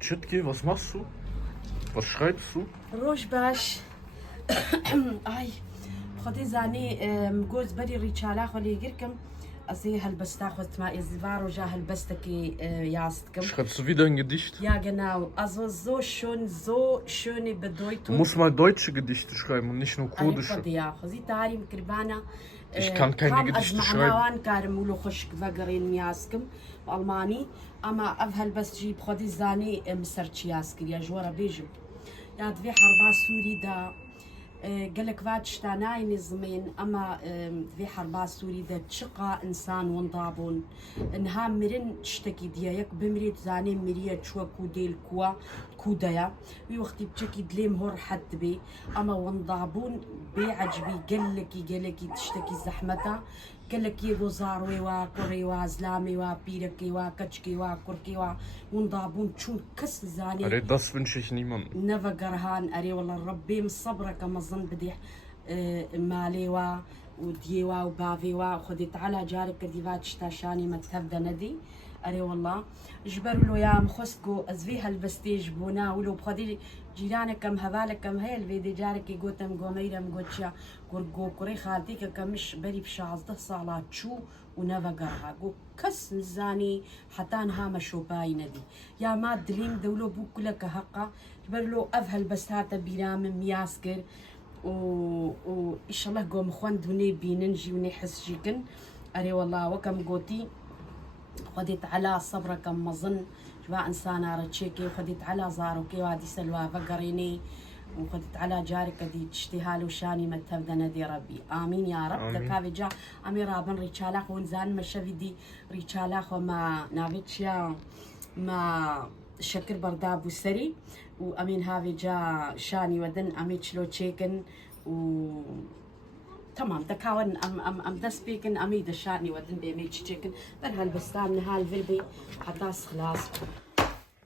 Chitki, was machst du? Was schreibst du? روش باش اي خدي زاني جوز بري ريتشالا خلي يجركم أزي هالبستا خدت ما إزبار وجا هالبستكي ياستكم. Schreibst du wieder ein Gedicht? Ja genau, also so schön, so schöne Du Bedeutung. musst mal deutsche Gedichte schreiben und nicht nur kurdische. Ja, خذي تعالي مكربانا. Ich kann keine Gedichte schreiben. وان كارمولو خشك فقرين ياسكم بالماني اما افهل بس جيب خدي زاني مسرتش ياسكر يا جوره بيجو يا دفي حربا سوري دا قالك فات شتاناي نظمين اما دفي حربا سوري دا تشقى انسان ونضابون انها مرن تشتكي دياك بمريت زاني مريا تشوا كوديل كوا كودايا وي وقتي بتشكي دليم هور حد بي اما ونضابون بيعجبي قالك تشتكي زحمتها قالك يدو زاروي وا قري وا زلامي وا بيركي وا كتشكي وا كركي وا ونضابون تشون كس زاني. Alter, das wünsche ich niemandem. نفا قرهان اري والله ربي مصبرة كما ظن بديح مالي وا ودي وا وبافي وا خديت على جارك كديفات شتاشاني ما تهبدا ندي اري والله جبر له يا مخسكو ازفي هالبستيج بونا ولو بخدي جيرانك كم هذالك كم هي الفيدي جارك يقوتم قوميرم قوتشا قرقو كوري خالتيك كمش بري بشازده صالات شو ونفا قرها قو كس نزاني حتى انها مشو باي ندي يا ما دليم دولو بوكلك هقا جبر له افهل بس هاتا بيرام مياسكر و ان شاء الله قوم خوان دوني بيننجي ونحس جيكن اري والله وكم قوتي خديت على صبرة كم مظن جوا إنسانة رتشيكي وخديت على زاروكي وادي سلوى فقريني وخديت على جارك دي تشتهال وشاني ما تبدأ دي ربي آمين يا رب دكافي جا أمي رابن ريتشالاخ ونزان ما شفيدي ريتشالاخ وما نافيتشيا ما شكر برداب وسري وأمين هافي جا شاني ودن أمي تشلو تشيكن و تمام دكاون ام دا سبيكن امي دشاني ودن بيمي تشيكن در هالبستان نهال فيلبي حداس خلاص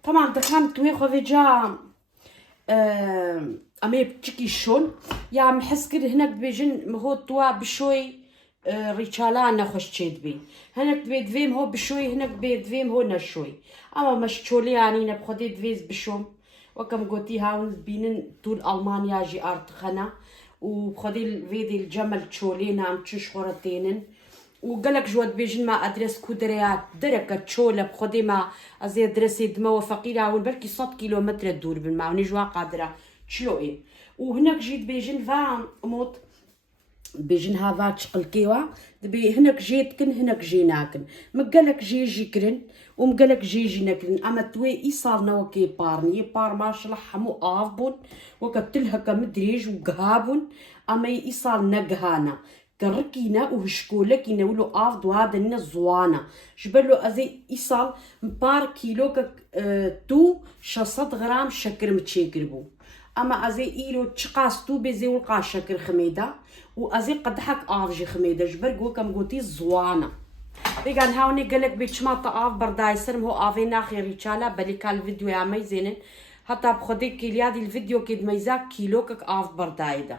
تمام دكام توي خوفي جا امي بتشكي شون يا محس كده هناك بيجن مهو توا بشوي ريتشالانا خوش تشيد بي هناك بيدفيم هو بشوي هناك بيدفيم هو نشوي اما مش تشولي يعني نبخدي دفيز بشوم وكم قوتي هاون بينن طول المانيا جي ارتخنا وخدي الفيدي الجمل تشولينا عم تشوش خورتينن وقالك جواد بيجن ما ادرس كودريات دركة تشولة بخدي ما ازي ادرسي دموة فقيرة والبركي 100 كيلومتر تدور بالماء ونجوا قادرة تشلوين وهناك جيت بيجن فا موت بيجن هذا تشقل كيوا دبي هناك جيتكن هناك جيناكن مقالك جي كرن ومقالك جي نكرن اما توي ايصالنا وكي بارني بار ماش لحمو افبون وكتلها كمدريج وقهابون اما ايصال نقهانا كركينا وهشكولا كي نقولو افدو هذا الزوانا جبلو ازي ايصال بار كيلو تو 600 غرام شكر متشيكربو اما ازي ايلو تشقاستو بزي ولقا شكر خميده وازي قدحك افجي خميده جبر قوكم قوتي زوانا بيقان هاوني قالك بيتشماطة اف بردايسر مو افينا خير ريتشالا بالي كان الفيديو يا ميزينن حتى بخديك كيليادي الفيديو كيد ميزاك كيلوكك اف بردايدا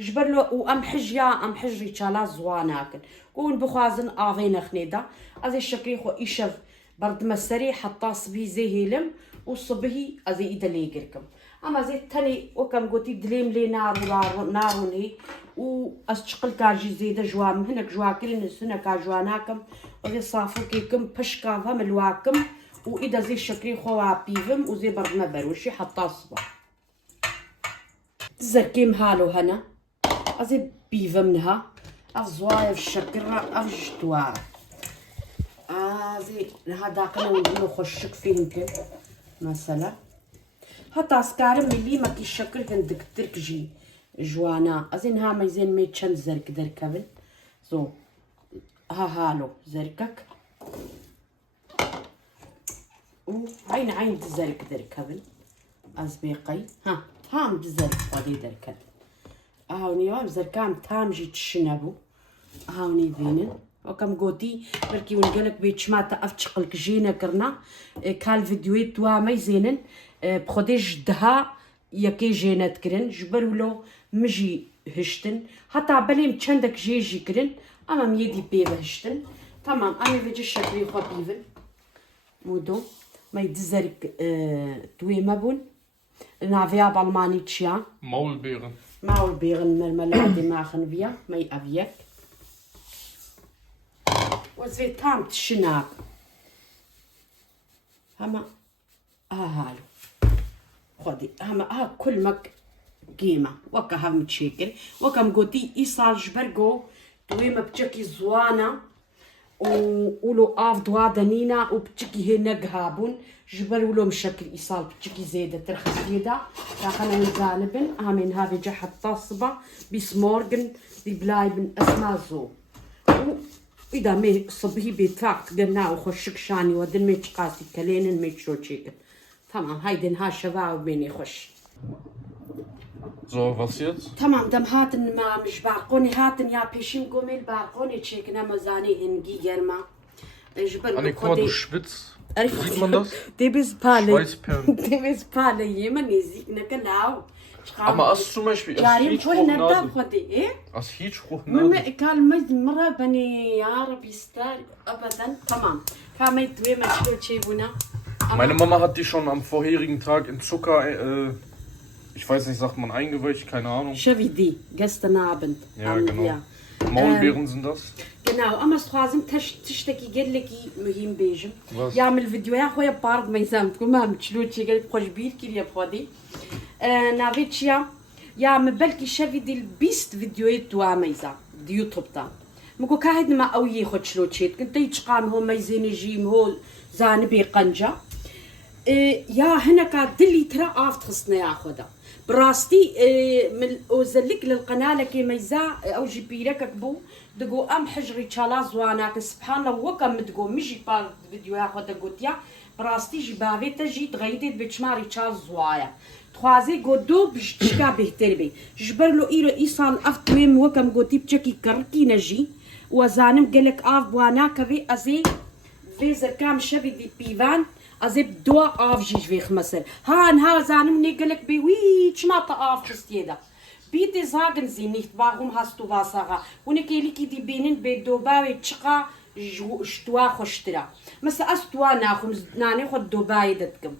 جبر له وامحج يا امحج ريتشالا زواناكن كون بخوازن افينا خنيده ازي الشكري خو ايشف برد مسري حتى صبي زي هيلم وصبهي ازي ايدلي يقركم اما زي تاني وكم قلتي دليم لي ناروني واشتقل كاجي زيدا جوام هناك جواكرين السنة كاجواناكم وزي صافو كيكم بشكا فهم الواكم واذا زي الشكري خوا بيفم وزي برد ما بروشي حتى الصبح تزركيم هالو هنا ازي بيفمنها افزوايف الشكر افجتوار زي هذا قنا ونقولو خشك فيه مثلا حتى سكارم اللي ما كيشكر كندك تركجي جوانا ازينها ميزين ميتشن زرك دركبل زو هالو زركك عين زرك دركبل ازبيقي هام بزرك قدي دركب هاوني وام زركام تامجي تشنبو هاوني ذينن وكم قوتي بركي ونقلك بيتشماتا افتشقلك جينا كرنا كالفيديوهات توا ميزينن بخديش دها يكي جينات كرن جبرولو مجي هشتن حتى بليم تشندك جي كرن اما ميدي بيبه هشتن تمام امي فيجي الشكري خو بيفن مودو ما يدزرك دوي مبون نافيا بالماني تشيا Maulbeeren. Maulbeeren Marmelade machen wir, مي أبيك وزي تام تشناب هما هالو خدي هما كل مك قيمة وكا هم تشيكل وكا مقودي إيصال جبرقو دوي ما بتشكي زوانا ولو آف دوا دنينا وبتشكي هنا قهابون جبر ولو مشكل إيصال بتشكي زيادة ترخص زيادة داخل الغالبن همين هذه جحت تصبة بيس مورجن دي بلايبن اسمها زو إذا مي صبحي بيتفاق قلنا وخشك شاني ودن ميتش قاسي كلين ميتش رو تشيكل تمام هايدن ها شباب بيني خش So, was jetzt? تمام دم هاتن ما مش باقوني هاتن يا بيشين قومي باقوني تشيكنا مزاني هنجي جرما جبر Anni, guck mal, du schwitzt. Sieht man das? دي بس بالي Schweißperlen. دي بس بالي يمن يزيك نكلاو Aber hast zum Beispiel جاريم شوي نردام Nase. خدي ايه Hast Hietspruch مما Nase. قال مجد مرة بني يا رب يستار ابدا تمام كامي توي مشكل تشيبونا Meine Mama hat die schon am vorherigen Tag in Zucker, ich weiß nicht, sagt man eingeweicht, keine Ahnung. شوفي دي gestern Abend Ja, genau. Maulbeeren sind das. genau اما لازم تشتكي قال لك مهم بيجم Was? يعمل فيديو يا خويا بارد ما يسامتكم ما متشلوتشي قال خوش بير كي يا بخودي نافيتشيا يا مبلكي شافي دي البيست فيديوهات توا ميزا دي يوتيوب تا مكو كاهد ما اوي خد شلوتشيت كنت يتشقام هو ميزين جيم هو زانبي قنجة يا هنا كادلي ترى عرفت خصنا ياخذها براستي من اوزلك للقناه لكي ميزا او جيبي لك كبو دقو ام حجري تشالا زواناك سبحان الله وكم دقو مجي بار فيديو ياخذ دقوتيا براستي جبابي تجي تغيدت بتشماري تشال زوايا تخوازي قدو بشتشكا بهتربي جبر له ايرو ايصال افتويم وكم قوتي بتشكي كركي نجي وزانم قالك اف بواناك في ازي في زركام شبي دي بيفان ازيب دوا اف جيج في خمسر ها زانم نيقلك بوي تشماطا اف خستيدا Bitte sagen Sie nicht, warum hast du Wasser? Und ich gehe die Bienen bei Dubai tschqa شتوا خشترا مثلا استوا ناخم ناني خد دبي دتكم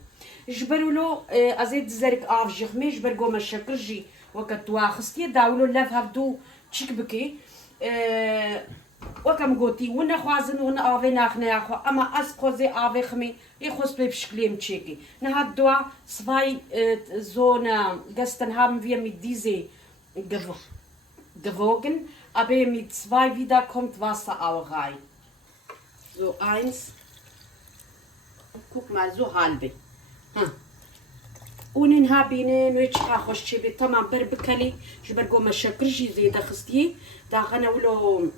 جبروا له ازيد زرك اف جخمي جبرقو مشكل جي وكتوا خستي داولو لف هبدو تشكبكي وكم قوتي ونا خوازن ونا افي ناخنا ياخو اما اسقوزي افي خمي يخص بشكليم تشيكي نهاد دوا zwei Zone gestern haben wir mit diese gewogen aber mit 2 wieder kommt Wasser auch rein so 1 guck mal so halbe ونن هابينه نويتش خاخش بي تمام بربكلي جبرقو مشكل جي زي دخستي داخنا ولو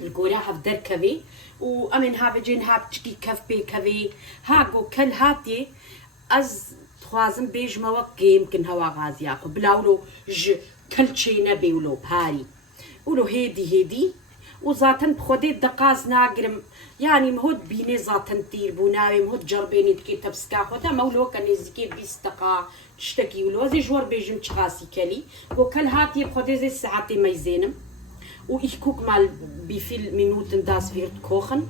القوراها في دركبي وامن هابي جين هاب تشكي كف بي كبي هاقو كل هاتي از خوازم بيج موك يمكن هوا غازياكو بلاولو كل شي نبي ولو بهاري ولو هيدي وزاتن بخودي دقاز ناقرم يعني مهود بيني زاتن تير بوناوي مهود جربيني تكي تبسكا خوتا مولو كان يزكي بيستقا تشتكي ولو زي جوار بيجم تشغاسي كلي وكل هاتي بخودي زي ساعتي ميزينم ich guck mal wie viel Minuten das wird kochen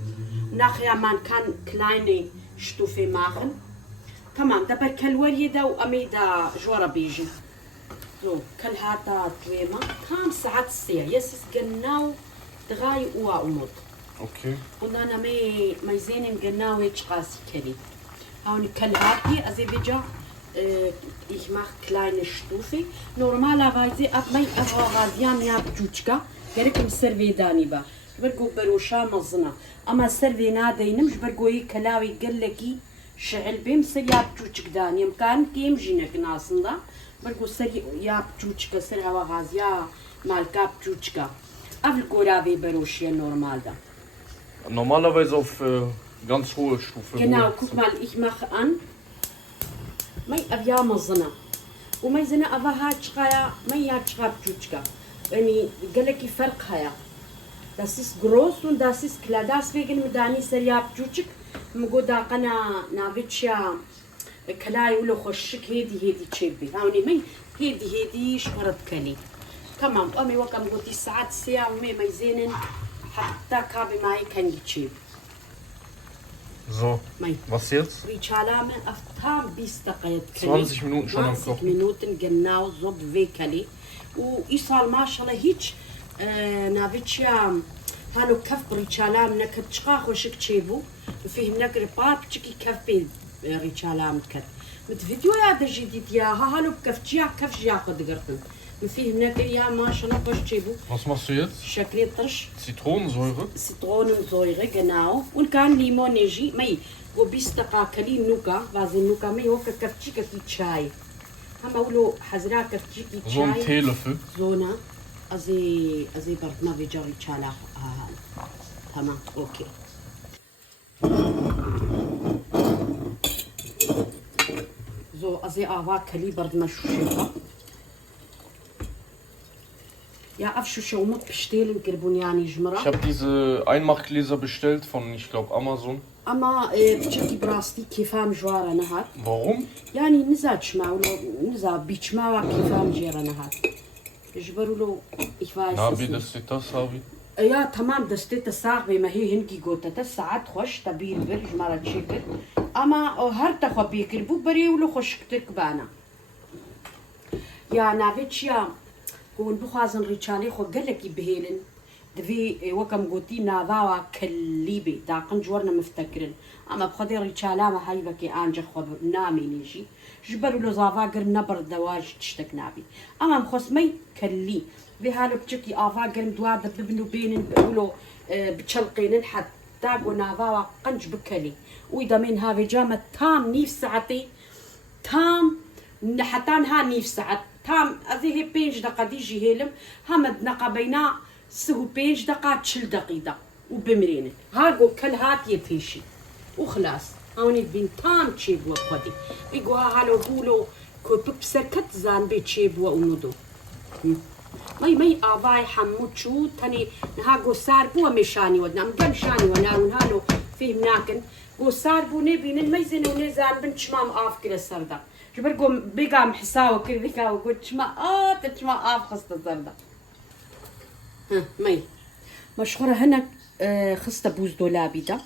nachher man kann kleine Stufe machen تمام دبر كالوري دا وأميدا جوارا بيجي so كل هاتا تويما 5 ساعات الساعة يسس جناو دغاي وأمود Okay. und dann مي زينم جناو هيك قاسي كلي هوني كل هاتي أزي بيجا ich mache kleine Stufe normalerweise ab مي أغازيام يا بجوجكا قالكم سيرفي داني با برقو بروشا مزنا اما سيرفي نادينم برقوي كلاوي قالكي شعل بيم سر يا بجوجك داني مكان كيم جينك ناسندا برقو سر يا بجوجك سر هوا غازيا مالكا بجوجكا قبل قراوي بروشيا نورمال دا Normalerweise auf ganz hohe Stufe. genau guck mal ich mache an مي ابيا مزنا ومي زنا ابا هاتشقايا مي هاتشقا بجوجكا يعني قال لك فرق هيا das ist groß und das ist klar deswegen mit داني سرياب جوجك مقودا قنا نافيتشا كلاي ولو خشك هيدي تشيبي هاوني مي هيدي شمرت كلي تمام امي وكم قلتي ساعات الساعه ومي ميزينن حتى كابي معي كان يتشيب So, Mei. was jetzt? ريتشالامة أفتام 20 دقيقة 20 Minuten schon am 20 Kochen. Minuten genau so بفيكلي وإيصال ما شاء الله هيك نافيتشيام هانو كف ريتشالام نكت شقا خوشك تشيبو وفيه منك رباب تشكي كف بي ريتشالام كت مت فيديو يا دا جديد يا هانو بكف جيا كف جيا قد قرطن وفيه منك يا ما شاء الله خوش تشيبو Was machst du jetzt? شكلي طرش Zitronensäure. Zitronensäure, genau. Und kann Limon neji, mei, wo bist du kali nuka, was in nuka mei, hoka kafchika ki chai. Hama ulo hazra kafchiki So ein chai. Teelöffel. Zona, azay bartma vijari chala. Tamam, okay. So, azay ava kali bartma shushika. Ja, afshusha umut bestellen gerbuniani jmara. Ich habe diese Einmachgläser bestellt von, ich glaube, Amazon. أما بشكل براستي كيفام جوارا نهار Warum? يعني نزاد شما ولا نزا بيشما وكيفام جيرا نهار يجبروا له ich weiß Na, es wie nicht. das sieht das, Habi? يا تمام دستيت الساق بما هي هنكي قوتا الساعات خوش تبير بر جمارة تشيكر أما هر تخو بيكر بو بري ولو خوش كتك بانا يا نافيتش يا هون بخوازن ريتشالي خو قلكي بهيلن دفي وكم قوتي نافاوا كليبي داقن جورنا مفتكرن اما بخدي ريتشالاما هايبكي انجا خو نامي نيجي جبروا له زافاقر نبر دواج تشتك نابي اما مخصمي كلي بهالو بتشكي افاقر دواد ببنو بينن بقولو بتشلقين حتى قو نافاوا قنج بكلي واذا من هافي جامة تام نيف ساعتي تام نحتان ها نيف ساعت تام هذه بينج دقا ديجي هيلم همد نقا بينا سهو بينج دقا تشل دقيقة وبمرينة هاقو كل هات يفيشي وخلاص هوني بين تام تشيب وقودي بيقو هالو قولو كو ببسكت زان بي تشيب وانودو مي آفاي حمود شو تاني هاقو سار بوا مشاني ودنا مقل شاني وناون هالو فيه مناكن قو سار بو نبين الميزن ونزان بنت شمام آف كلا السردة جبر قوم بيقام حساوة كذا وقلت شما تشما آف خصت الزردة مي مشهورة هنا خصت بوز دولابي ده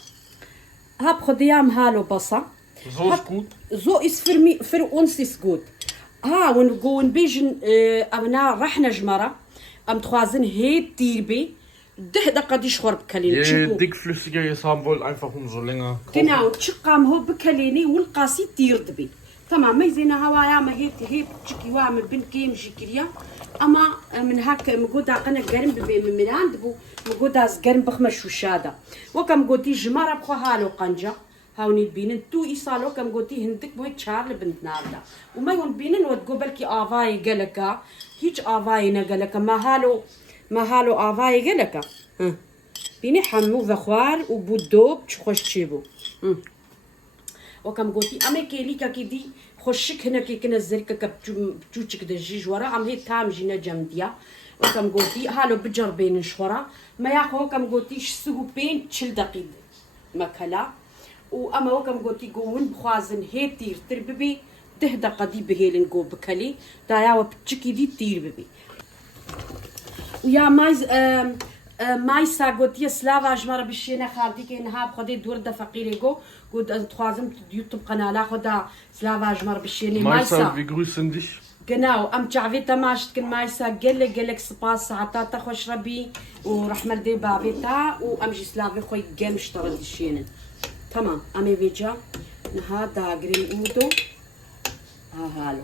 هاب خديام هالو بصا So ist gut. So ist für uns ist gut. ونقول بيجن أبناء رحنا جمرة أم تخوازن هي تيربي ده دقة دي شخور بكلين Je dickflüssiger ihr es haben wollt, einfach umso länger kochen. genau تشقام هو بكليني والقاسي تيردبي تمام ما زينا هوايا ما هي تشكي وامل بن كيم جيكريا اما من هاك مقودا قنا قرن ببي من عند بو مقودا قرن بخمش وشاده وكم قوتي جمره بخو هالو قنجه هاوني بينن تو ايصالو كم قوتي هندك بو تشارل بنت ناردا وما يون بينن وتقبلكي افاي قالكا هيج افاي نقالكا ما هالو افاي قالكا بيني حمو ذخوار وبودوب تشخوش تشيبو وكم قلتي أما كيليكا كيدي خشك هنا كي كنا الزركة كبتوشك دجيج ورا عم هي تام جينا جمديا وكم قلتي هالو بجر بين شورا ما ياخو كم قلتي شسو بين تشل دقيق مكلا وأما وكم قلتي قوون بخوازن هي تير ترببي تهدى قدي بهيلن قو بكلي دايا وبتشكي دي تير ببي ويا مايز مايسا قلتي سلافا جمرة بشينا خالتي كي نهاب خدي دور دا فقيري قو قلت تخوازم يوتيوب قناة خدا سلافا جمرة بشيني Meister, wir grüßen dich. genau ام تعفيتا ماشت كن مايسا قلك سباس عطاتا خوش ربي ورحمة دي بابيتا وامجي سلافي خوي قام اشترى الشينا تمام امي بيجا نها داقري اودو هالو